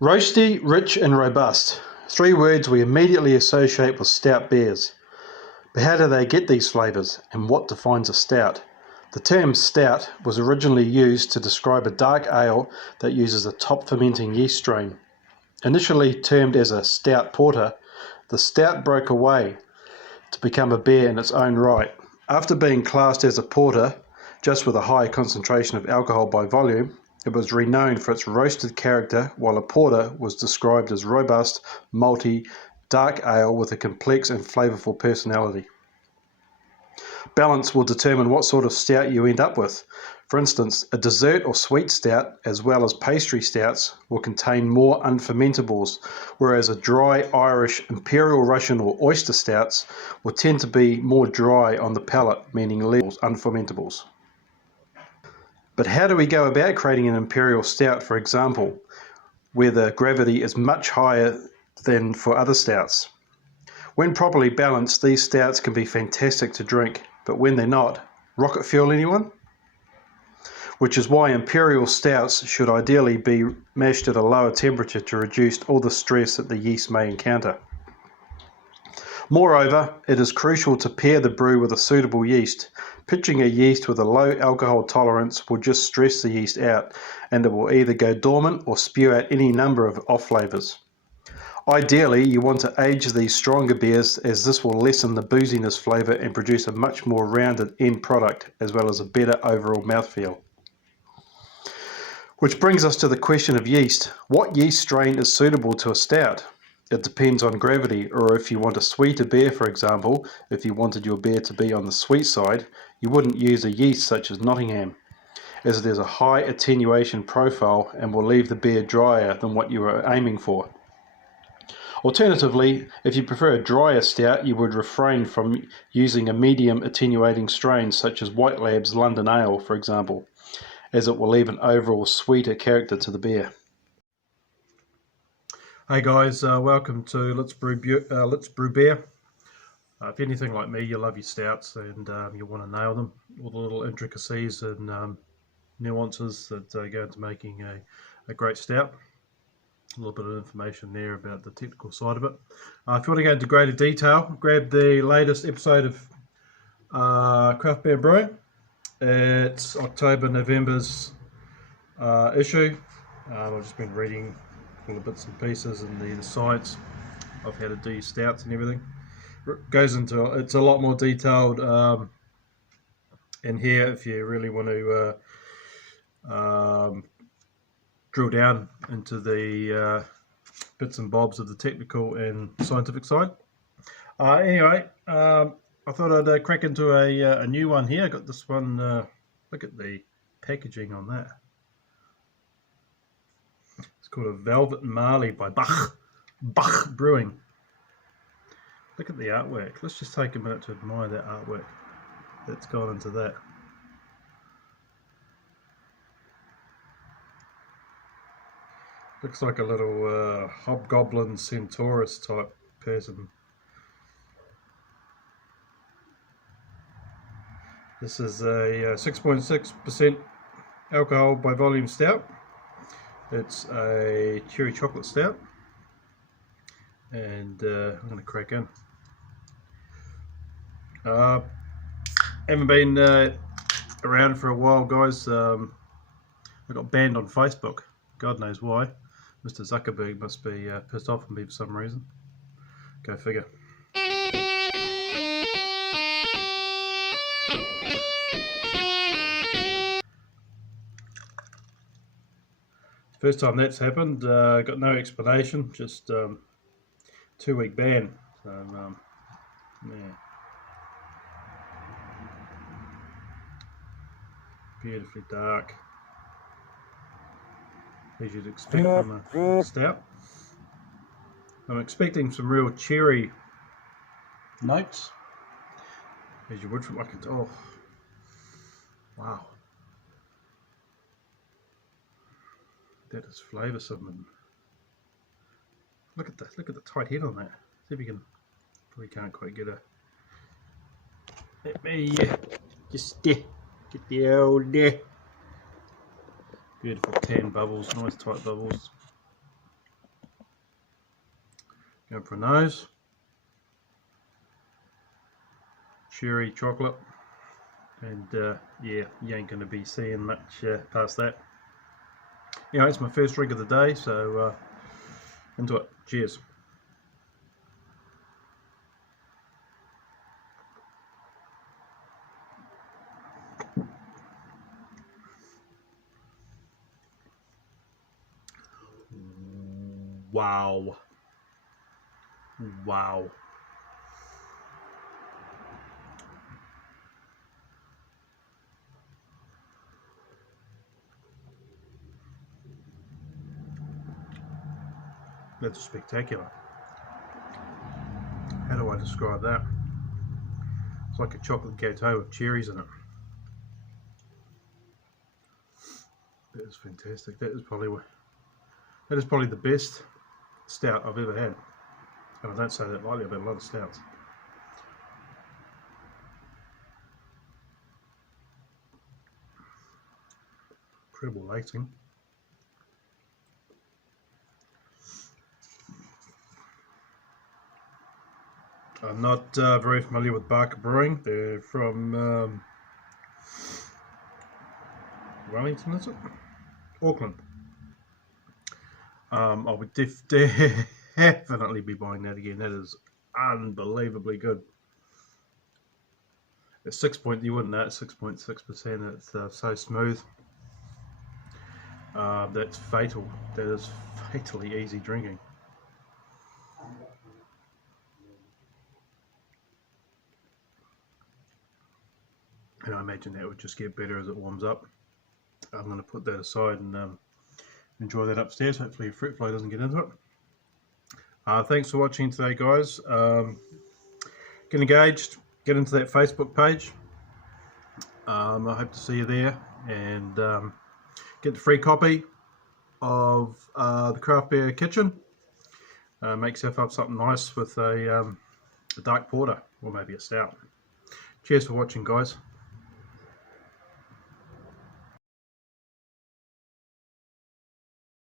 Roasty, rich and robust. Three words we immediately associate with stout beers. But how do they get these flavours, and what defines a stout? The term stout was originally used to describe a dark ale that uses a top fermenting yeast strain. Initially termed as a stout porter, the stout broke away to become a beer in its own right. After being classed as a porter, just with a high concentration of alcohol by volume, it was renowned for its roasted character, while a porter was described as robust, malty, dark ale with a complex and flavourful personality. Balance will determine what sort of stout you end up with. For instance, a dessert or sweet stout, as well as pastry stouts, will contain more unfermentables, whereas a dry Irish, Imperial Russian or oyster stouts will tend to be more dry on the palate, meaning less unfermentables. But how do we go about creating an Imperial Stout, for example, where the gravity is much higher than for other stouts? When properly balanced, these stouts can be fantastic to drink, but when they're not, rocket fuel anyone? Which is why Imperial Stouts should ideally be mashed at a lower temperature to reduce all the stress that the yeast may encounter. Moreover, it is crucial to pair the brew with a suitable yeast. Pitching a yeast with a low alcohol tolerance will just stress the yeast out, and it will either go dormant or spew out any number of off flavours. Ideally, you want to age these stronger beers, as this will lessen the booziness flavour and produce a much more rounded end product, as well as a better overall mouthfeel. Which brings us to the question of yeast. What yeast strain is suitable to a stout? It depends on gravity, or if you want a sweeter beer, for example, if you wanted your beer to be on the sweet side, you wouldn't use a yeast such as Nottingham, as it has a high attenuation profile and will leave the beer drier than what you are aiming for. Alternatively, if you prefer a drier stout, you would refrain from using a medium attenuating strain such as White Lab's London Ale, for example, as it will leave an overall sweeter character to the beer. Hey guys, welcome to Let's Brew Beer. If you're anything like me, you love your stouts and you want to nail them, all the little intricacies and nuances that go into making a great stout. A little bit of information there about the technical side of it. If you want to go into greater detail, grab the latest episode of Craft Beer Brewing. It's November's issue. I've just been reading all the bits and pieces and the science of how to do your stouts and everything. Goes into it's a lot more detailed in here if you really want to drill down into the bits and bobs of the technical and scientific side. Anyway, I thought I'd crack into a new one here. I got this one. Look at the packaging on that. It's called a Velvet Marley by Bach Brewing. Look at the artwork. Let's just take a minute to admire that artwork that's gone into that. Looks like a little hobgoblin centaurus type person. This is a 6.6% alcohol by volume stout. It's a cherry chocolate stout, and I'm going to crack in. Haven't been around for a while, guys. I got banned on Facebook. God knows why. Mr. Zuckerberg must be pissed off at me for some reason. Go figure. First time that's happened, got no explanation, just 2-week ban. So, yeah. Beautifully dark, as you'd expect from a stout. I'm expecting some real cherry notes, as you would from like a, oh, wow. That is flavoursome, and look at that! Look at the tight head on that. See if you can. Probably can't quite get a. Let me just get the old beautiful tan bubbles, nice tight bubbles. Go for a nose. Cherry chocolate. And yeah, you ain't going to be seeing much past that. Anyway, it's my first drink of the day, so into it. Cheers. Wow. Wow. That's spectacular. How do I describe that? It's like a chocolate gâteau with cherries in it. That is fantastic. That is probably the best stout I've ever had. And I don't say that lightly about a lot of stouts. Incredible lacing. I'm not very familiar with Barker Brewing. They're from Wellington, is it? Auckland. I would definitely be buying that again. That is unbelievably good. It's 6 point. You wouldn't know it's 6.6%. It's so smooth. That's fatal. That is fatally easy drinking. And I imagine that would just get better as it warms up. I'm going to put that aside and enjoy that upstairs. Hopefully fruit fly doesn't get into it. Thanks for watching today, guys. Get engaged, get into that Facebook page. I hope to see you there, and get the free copy of the Craft Beer Kitchen. Make yourself up something nice with a dark porter, or maybe a stout. Cheers for watching, guys.